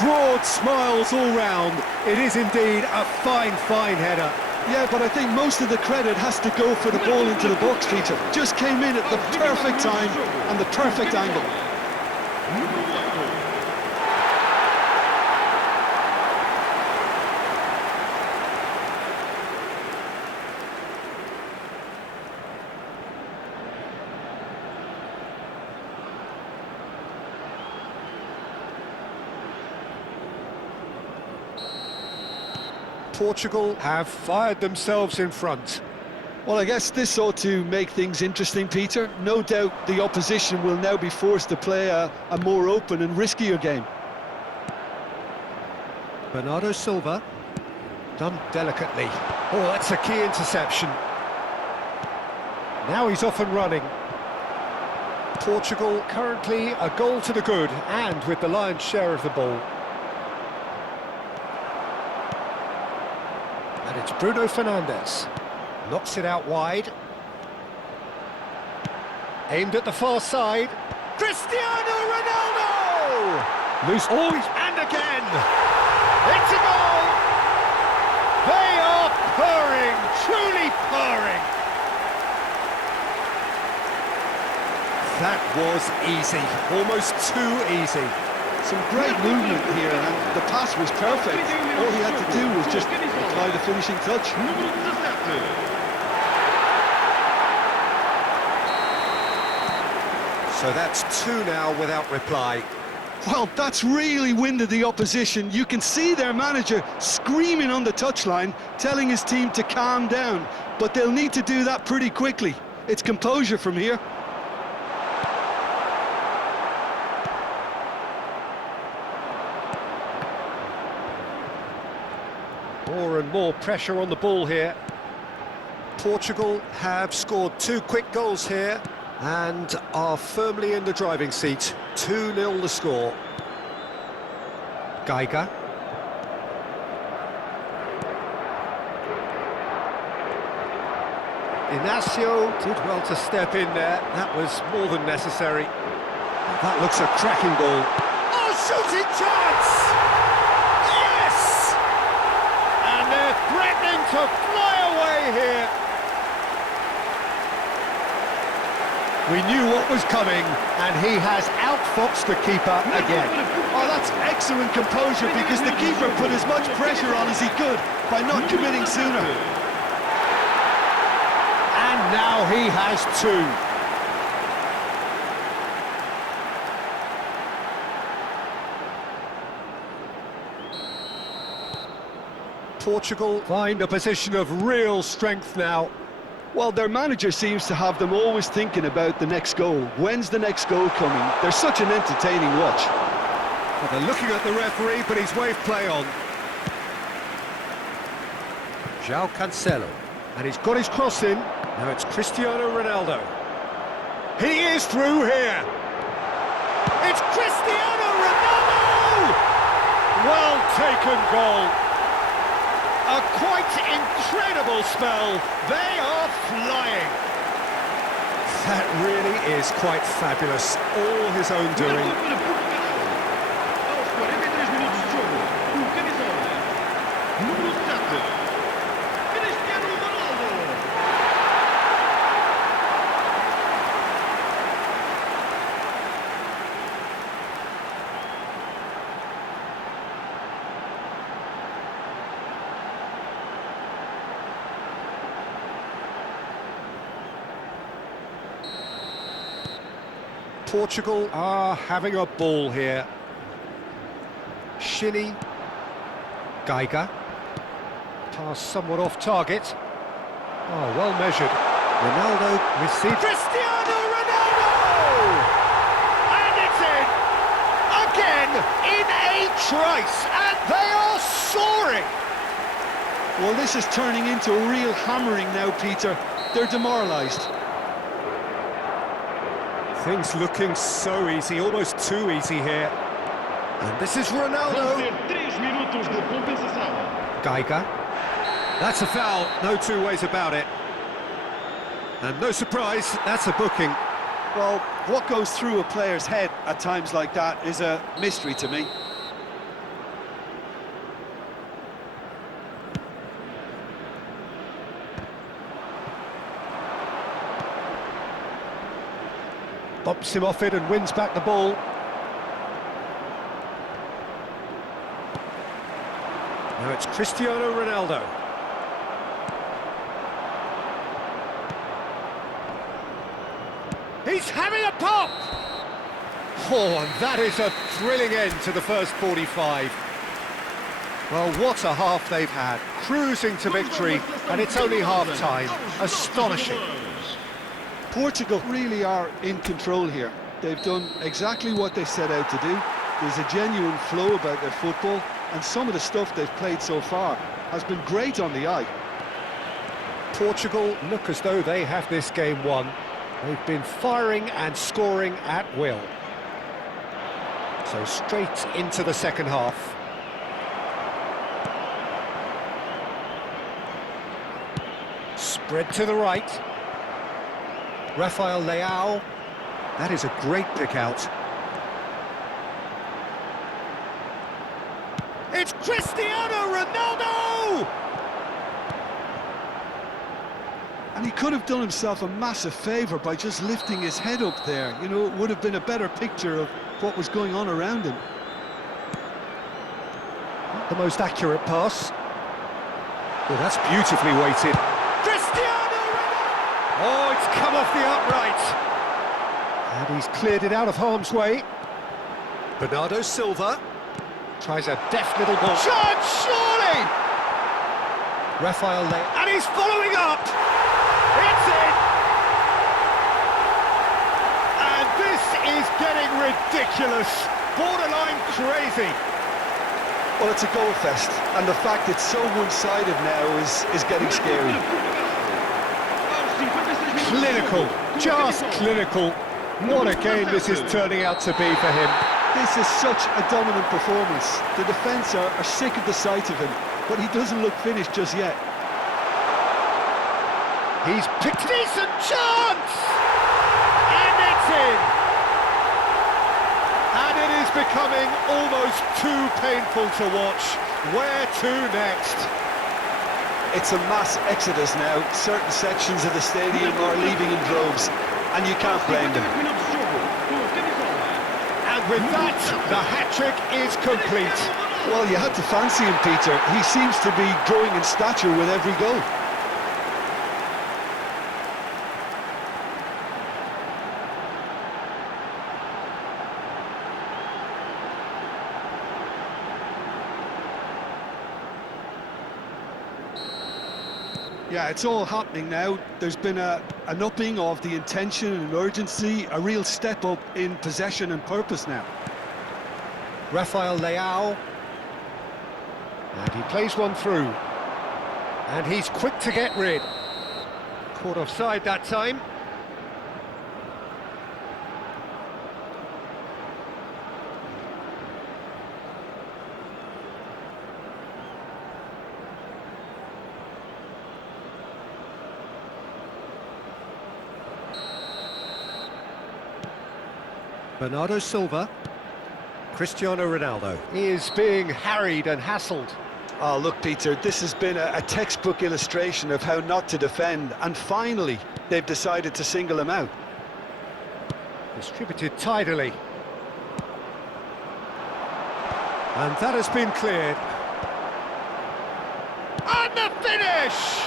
broad smiles all round. It is indeed a fine, fine header. Yeah, but I think most of the credit has to go for the ball into the box, Peter. Just came in at the perfect time and the perfect angle. Portugal have fired themselves in front. Well, I guess this ought to make things interesting, Peter. No doubt the opposition will now be forced to play a more open and riskier game. Bernardo Silva, done delicately. Oh, that's a key interception. Now he's off and running. Portugal currently a goal to the good, and with the lion's share of the ball. And it's Bruno Fernandes. Knocks it out wide. Aimed at the far side. Cristiano Ronaldo! Loose. Oh, and again! It's a goal! They are purring, truly purring. That was easy, almost too easy. Some great movement here, and the pass was perfect. All he had to do was just apply the finishing touch. So that's two now without reply. Well, that's really winded the opposition. You can see their manager screaming on the touchline, telling his team to calm down. But they'll need to do that pretty quickly. It's composure from here. More and more pressure on the ball here. Portugal have scored two quick goals here and are firmly in the driving seat. 2-0 the score. Geiger. Inacio did well to step in there. That was more than necessary. That looks a cracking ball. Oh, shooting chance! Yes! And they're threatening to fly away here. We knew what was coming, and he has outfoxed the keeper again. Oh, that's excellent composure, because the keeper put as much pressure on as he could by not committing sooner. And now he has two. Portugal find a position of real strength now. Well, their manager seems to have them always thinking about the next goal. When's the next goal coming? They're such an entertaining watch. Well, they're looking at the referee, but he's waved play on. João Cancelo. And he's got his cross in. Now it's Cristiano Ronaldo. He is through here. It's Cristiano Ronaldo! Well taken goal. A quite incredible spell. They are flying. That really is quite fabulous. All his own doing. Portugal are having a ball here. Shinnie. Geiger. Pass somewhat off target. Oh, well measured. Ronaldo receives. Cristiano Ronaldo! And it's in! Again, in a trice, and they are soaring! Well, this is turning into a real hammering now, Peter. They're demoralised. Things looking so easy, almost too easy here. And this is Ronaldo. Geiger. That's a foul, no two ways about it. And no surprise, that's a booking. Well, what goes through a player's head at times like that is a mystery to me. Bumps him off it and wins back the ball. Now it's Cristiano Ronaldo. He's having a pop! Oh, and that is a thrilling end to the first 45. Well, what a half they've had. Cruising to victory, and it's only half-time. Astonishing. Portugal really are in control here. They've done exactly what they set out to do. There's a genuine flow about their football, and some of the stuff they've played so far has been great on the eye. Portugal look as though they have this game won. They've been firing and scoring at will. So straight into the second half. Spread to the right. Rafael Leao. That is a great pick out. It's Cristiano Ronaldo! And he could have done himself a massive favour by just lifting his head up there. You know, it would have been a better picture of what was going on around him. Not the most accurate pass. Well, that's beautifully weighted. Cristiano Ronaldo! Oh, it's come off the upright. And he's cleared it out of harm's way. Bernardo Silva tries a deft little ball. Chance, surely! Rafael Leao, and he's following up! It's in! And this is getting ridiculous, borderline crazy. Well, it's a goal fest, and the fact it's so one-sided now is getting scary. Clinical, just clinical. What a game this is turning out to be for him. This is such a dominant performance. The defence are sick of the sight of him, but he doesn't look finished just yet. He's picked a decent chance! And it's in! And it is becoming almost too painful to watch. Where to next? It's a mass exodus now. Certain sections of the stadium are leaving in droves, and you can't blame them. And with that, the hat-trick is complete. Well, you had to fancy him, Peter. He seems to be growing in stature with every goal. Yeah, it's all happening now. There's been an upping of the intention and urgency, a real step up in possession and purpose now. Rafael Leao. And he plays one through. And he's quick to get rid. Caught offside that time. Bernardo Silva. Cristiano Ronaldo is being harried and hassled. Oh, look, Peter, this has been a textbook illustration of how not to defend, and finally they've decided to single him out. Distributed tidily. And that has been cleared. And the finish!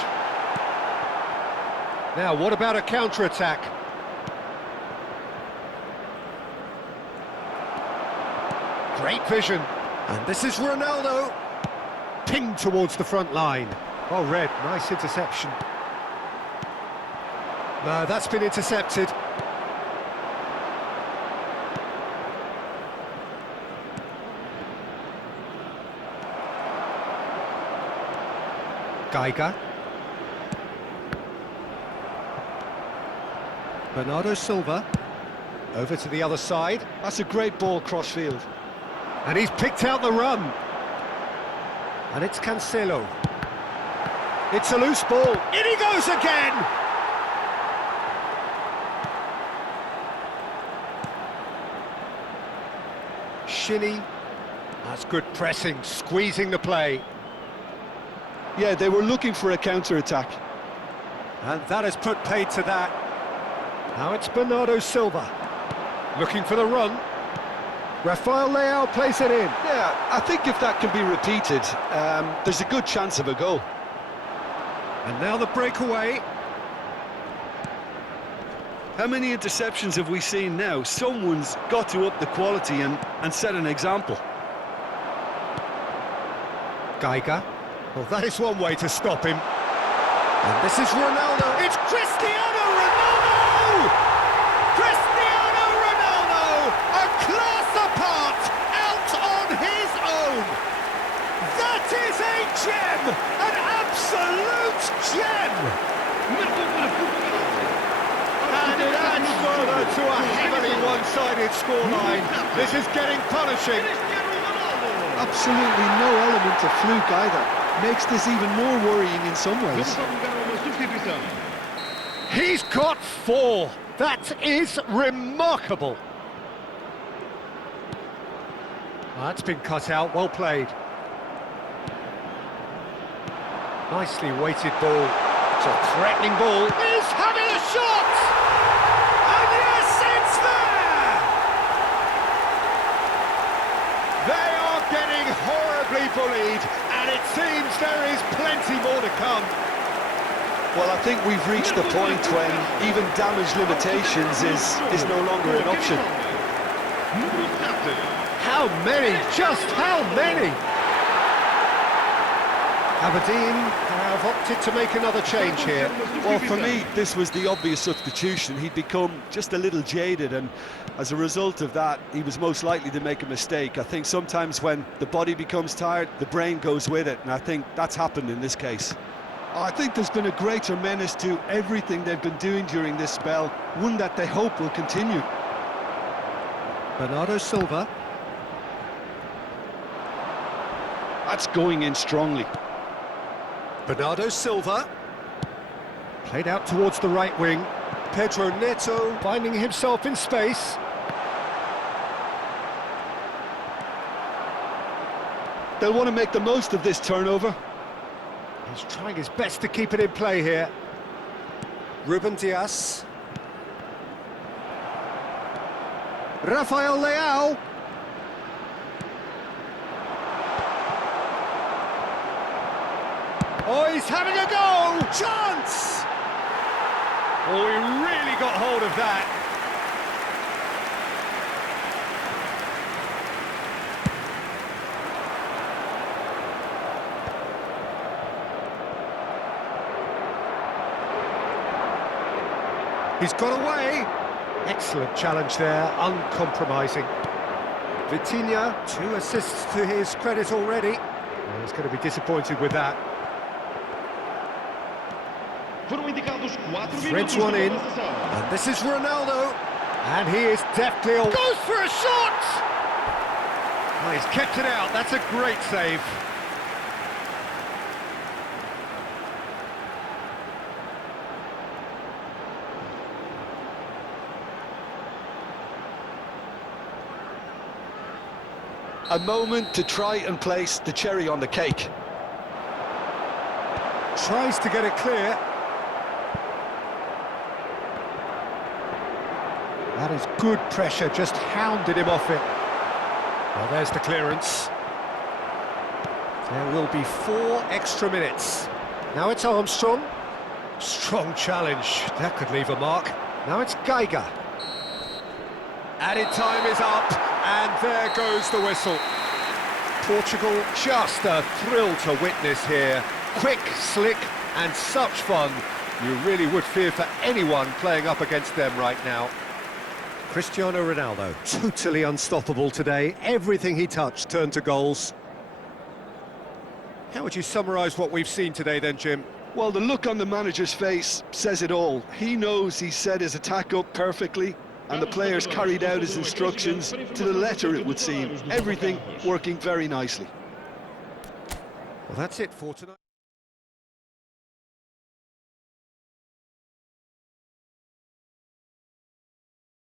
Now, what about a counter-attack? Great vision. And this is Ronaldo. Pinged towards the front line. Well read, nice interception. No, that's been intercepted. Geiger. Bernardo Silva. Over to the other side. That's a great ball cross-field. And he's picked out the run. And it's Cancelo. It's a loose ball. In he goes again! Shinnie. That's good pressing, squeezing the play. Yeah, they were looking for a counter-attack. And that has put paid to that. Now it's Bernardo Silva. Looking for the run. Rafael Leao plays it in. Yeah, I think if that can be repeated, there's a good chance of a goal. And now the breakaway. How many interceptions have we seen now? Someone's got to up the quality and set an example. Geiger. Well, that is one way to stop him. And this is Ronaldo. It's Cristiano Ronaldo! Cristiano Ronaldo! A class apart, out on his own! That is a gem! An absolute gem! And it adds further to a heavily one-sided scoreline. This is getting punishing. Absolutely no element of fluke either. Makes this even more worrying in some ways. He's got 4. That is remarkable. That's been cut out, well played. Nicely weighted ball. It's a threatening ball. He's having a shot! And yes, it's there! They are getting horribly bullied, and it seems there is plenty more to come. Well, I think we've reached the point when even damage limitations is no longer an option. How many? Just how many? Aberdeen have opted to make another change here. Well, for me, this was the obvious substitution. He'd become just a little jaded, and as a result of that, he was most likely to make a mistake. I think sometimes when the body becomes tired, the brain goes with it, and I think that's happened in this case. I think there's been a greater menace to everything they've been doing during this spell, one that they hope will continue. Bernardo Silva. That's going in strongly. Bernardo Silva. Played out towards the right wing. Pedro Neto finding himself in space. They'll want to make the most of this turnover. He's trying his best to keep it in play here. Ruben Dias. Rafael Leao. Oh, he's having a go! Chance! Oh, he really got hold of that. He's got away. Excellent challenge there, uncompromising. Vitinha, 2 assists to his credit already. Well, he's going to be disappointed with that. Threads one in, and this is Ronaldo, and he is deftly on. Goes for a shot! Oh, he's kept it out, that's a great save. A moment to try and place the cherry on the cake. Tries to get it clear. That is good pressure, just hounded him off it. Well, there's the clearance. There will be 4 extra minutes. Now it's Armstrong. Strong challenge, that could leave a mark. Now it's Geiger. Added time is up, and there goes the whistle. Portugal, just a thrill to witness here. Quick, slick, and such fun. You really would fear for anyone playing up against them right now. Cristiano Ronaldo, totally unstoppable today. Everything he touched turned to goals. How would you summarise what we've seen today then, Jim? Well, the look on the manager's face says it all. He knows he set his attack up perfectly, and the players carried out his instructions to the letter, it would seem. Everything working very nicely. Well, that's it for tonight.